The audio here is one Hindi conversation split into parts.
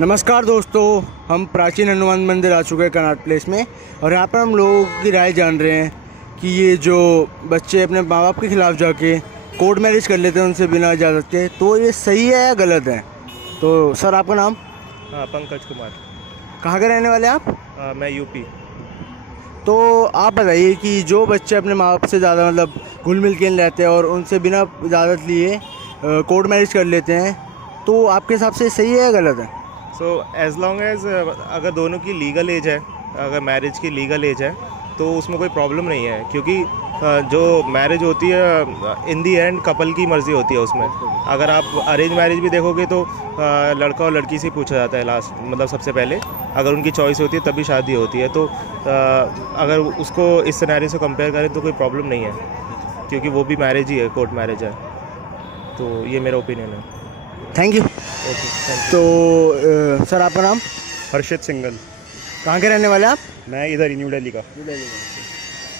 नमस्कार दोस्तों, हम प्राचीन हनुमान मंदिर आ चुके हैं कनॉट प्लेस में। और यहाँ पर हम लोगों की राय जान रहे हैं कि ये जो बच्चे अपने माँ बाप के खिलाफ़ जाके कोर्ट मैरिज कर लेते हैं उनसे बिना इजाज़त के, तो ये सही है या गलत है? तो सर, आपका नाम? हाँ, पंकज कुमार। कहाँ के रहने वाले हैं आप? मैं यूपी। तो आप बताइए कि जो बच्चे अपने माँ बाप से ज़्यादा मतलब घुल मिल के रहते हैं और उनसे बिना इजाज़त लिए कोर्ट मैरिज कर लेते हैं, तो आपके हिसाब से सही है या गलत है? सो एज़ लॉन्ग एज़ अगर दोनों की लीगल एज है, अगर मैरिज की लीगल एज है तो उसमें कोई प्रॉब्लम नहीं है, क्योंकि जो मैरिज होती है इन दी एंड कपल की मर्ज़ी होती है उसमें। अगर आप अरेंज मैरिज भी देखोगे तो लड़का और लड़की से पूछा जाता है लास्ट, मतलब सबसे पहले अगर उनकी चॉइस होती है तभी शादी होती है। तो अगर उसको इस सिनेरियो से कंपेयर करें तो कोई प्रॉब्लम नहीं है, क्योंकि वो भी मैरिज ही है, कोर्ट मैरिज है। तो ये मेरा ओपिनियन है। Thank you. Okay, thank you. तो सर, आपका नाम? हर्षित सिंगल। कहाँ के रहने वाले हैं आप? मैं इधर ही न्यू दिल्ली का।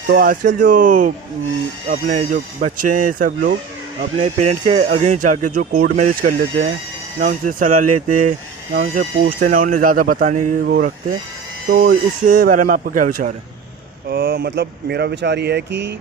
तो आजकल जो अपने जो बच्चे हैं, सब लोग अपने पेरेंट्स के अगेंस्ट जाके जो कोर्ट मैरिज कर लेते हैं, ना उनसे सलाह लेते, ना उनसे पूछते, ना उन्हें ज़्यादा बताने की वो रखते, तो इसके बारे में आपका क्या विचार है? मतलब मेरा विचार ये है कि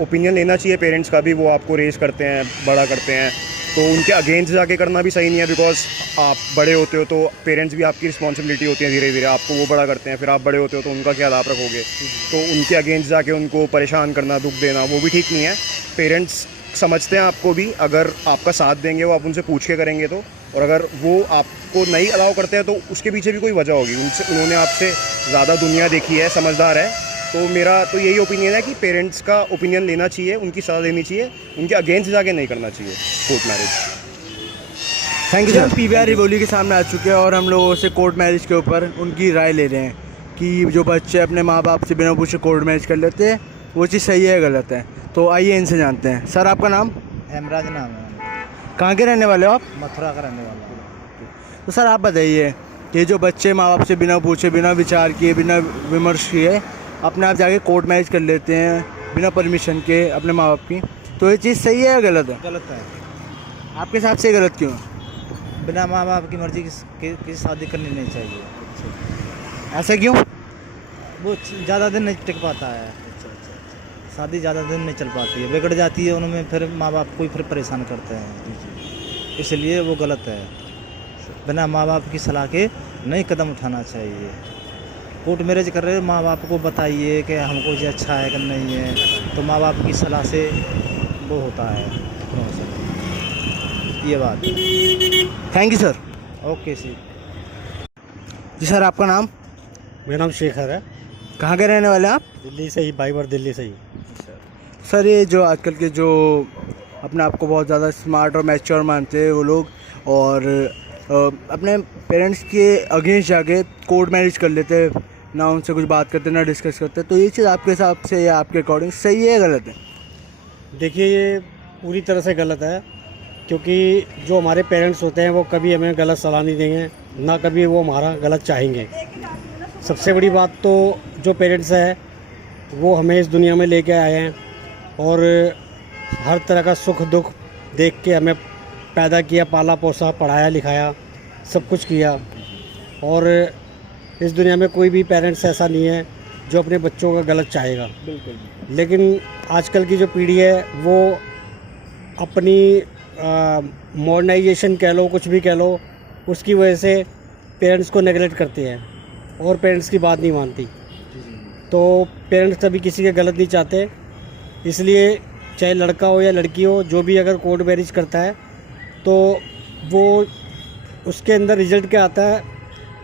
ओपिनियन लेना चाहिए पेरेंट्स का भी। वो आपको रेज करते हैं, बड़ा करते हैं, तो उनके अगेंस्ट जाके करना भी सही नहीं है। बिकॉज आप बड़े होते हो तो पेरेंट्स भी आपकी रिस्पॉन्सिबिलिटी होती है, धीरे धीरे आपको वो बड़ा करते हैं, फिर आप बड़े होते हो तो उनका क्या लाभ रखोगे। तो उनके अगेंस्ट जाके उनको परेशान करना, दुख देना, वो भी ठीक नहीं है। पेरेंट्स समझते हैं आपको भी, अगर आपका साथ देंगे, वो आप उनसे पूछ के करेंगे तो। और अगर वो आपको नहीं अलाउ करते हैं तो उसके पीछे भी कोई वजह होगी। उन्होंने आपसे ज़्यादा दुनिया देखी है, समझदार है। तो मेरा तो यही ओपिनियन है कि पेरेंट्स का ओपिनियन लेना चाहिए, उनकी सलाह लेनी चाहिए, उनके अगेंस्ट जाके नहीं करना चाहिए court marriage. Thank you sir. PVR Rivoli के सामने आ चुके हैं और हम लोगों से कोर्ट मैरिज के ऊपर उनकी राय ले रहे हैं कि जो बच्चे अपने माँ बाप से बिना पूछे कोर्ट मैरिज कर लेते हैं, वो चीज़ सही है या गलत है। तो आइए इनसे जानते हैं। सर, आपका नाम? हेमराज नाम है। कहाँ के रहने वाले हो आप? मथुरा का रहने वाला हूँ। तो सर, आप बताइए कि जो बच्चे माँ बाप से बिना पूछे, बिना विचार किए, बिना विमर्श किए अपने आप जाके कोर्ट मैरिज कर लेते हैं बिना परमिशन के अपने माँ बाप की, तो ये चीज़ सही है या गलत है? गलत है। आपके हिसाब से गलत क्यों है? बिना माँ बाप की मर्जी की शादी करनी नहीं चाहिए। ऐसा क्यों? वो ज़्यादा दिन नहीं टिक पाता है। शादी ज़्यादा दिन नहीं चल पाती है, बिगड़ जाती है उनमें, फिर माँ बाप को फिर परेशान करते हैं। इसलिए वो गलत है। बिना माँ बाप की सलाह के नहीं कदम उठाना चाहिए। कोर्ट मैरिज कर रहे हो, माँ बाप को बताइए कि हमको ये अच्छा है कि नहीं है, तो माँ बाप की सलाह से वो होता है ये बात। Thank you sir. Okay see. जी सर, आपका नाम? मेरा नाम शेखर है। कहाँ के रहने वाले हैं आप? दिल्ली से ही, बाईबर दिल्ली से ही। सर, ये जो आजकल के जो अपने आप को बहुत ज़्यादा स्मार्ट और मैच्योर मानते हैं वो लोग, और अपने पेरेंट्स के अगेंस्ट जाके कोर्ट मैरिज कर लेते हैं, ना उनसे कुछ बात करते, ना डिस्कस करते, तो ये चीज़ आपके हिसाब से या आपके अकॉर्डिंग सही है या गलत है? देखिए, ये पूरी तरह से गलत है, क्योंकि जो हमारे पेरेंट्स होते हैं वो कभी हमें गलत सलाह नहीं देंगे, ना कभी वो हमारा गलत चाहेंगे। सबसे बड़ी बात तो जो पेरेंट्स है वो हमें इस दुनिया में लेके आए हैं और हर तरह का सुख दुख देख के हमें पैदा किया, पाला पोसा, पढ़ाया लिखाया, सब कुछ किया। और इस दुनिया में कोई भी पेरेंट्स ऐसा नहीं है जो अपने बच्चों का गलत चाहेगा। बिल्कुल। लेकिन आजकल की जो पीढ़ी है वो अपनी मॉडर्नाइजेशन कह लो, कुछ भी कह लो, उसकी वजह से पेरेंट्स को नेगलेक्ट करते हैं और पेरेंट्स की बात नहीं मानती। तो पेरेंट्स कभी किसी के गलत नहीं चाहते, इसलिए चाहे लड़का हो या लड़की हो, जो भी अगर कोर्ट मैरिज करता है तो वो उसके अंदर रिजल्ट क्या आता है,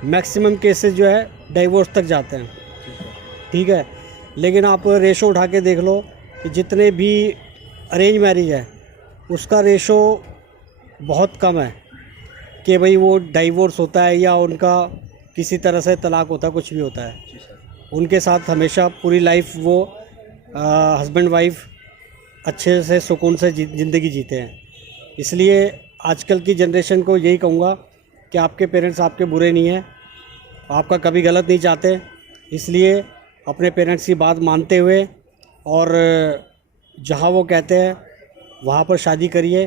मैक्सिमम केसेस जो है डाइवोर्स तक जाते हैं। ठीक है, लेकिन आप रेशो उठा के देख लो कि जितने भी अरेंज मैरिज है उसका रेशो बहुत कम है कि भाई वो डाइवोर्स होता है या उनका किसी तरह से तलाक होता है, कुछ भी होता है। उनके साथ हमेशा पूरी लाइफ वो हस्बैंड वाइफ अच्छे से सुकून से ज़िंदगी जीते हैं। इसलिए आजकल की जनरेशन को यही कहूँगा कि आपके पेरेंट्स आपके बुरे नहीं हैं, आपका कभी गलत नहीं चाहते। इसलिए अपने पेरेंट्स की बात मानते हुए और जहाँ वो कहते हैं वहाँ पर शादी करिए,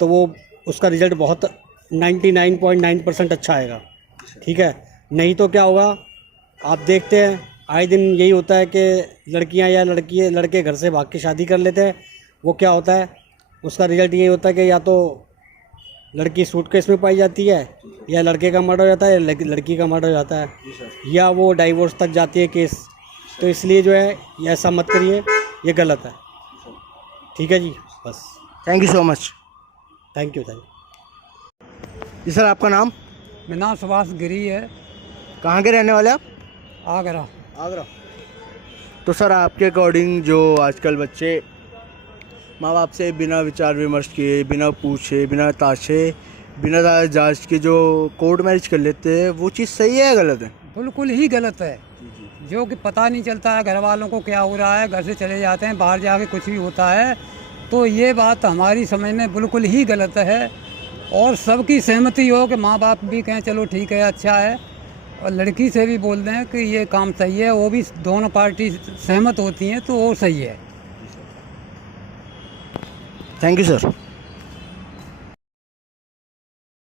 तो वो उसका रिज़ल्ट बहुत 99.9% अच्छा आएगा। ठीक है, नहीं तो क्या होगा, आप देखते हैं आए दिन यही होता है कि लड़कियां या लड़के घर से भाग के शादी कर लेते हैं। वो क्या होता है, उसका रिजल्ट यही होता है कि या तो लड़की सूटकेस में पाई जाती है, या लड़के का मर्डर हो जाता है, या लड़की का मर्डर हो जाता है, या वो डाइवोर्स तक जाती है केस। तो इसलिए जो है ये ऐसा मत करिए, ये गलत है। ठीक है जी, बस। Thank you so much. Thank you. जी सर, आपका नाम? मेरा नाम सुभाष गिरी है, कहाँ के रहने वाले आप? आगरा। आगरा। तो सर, आपके अकॉर्डिंग जो आजकल बच्चे माँ बाप से बिना विचार विमर्श किए, बिना पूछे, बिना ताशे, बिना जांच के जो कोर्ट मैरिज कर लेते हैं, वो चीज़ सही है या गलत है? बिल्कुल ही गलत है। जो कि पता नहीं चलता है घर वालों को क्या हो रहा है, घर से चले जाते हैं, बाहर जाके कुछ भी होता है। तो ये बात हमारी समझ में बिल्कुल ही गलत है, और सबकी सहमति हो कि माँ बाप भी कहें चलो ठीक है, अच्छा है, और लड़की से भी बोल दें कि ये काम सही है, वो भी दोनों पार्टी सहमत होती हैं तो वो सही है। Thank you sir.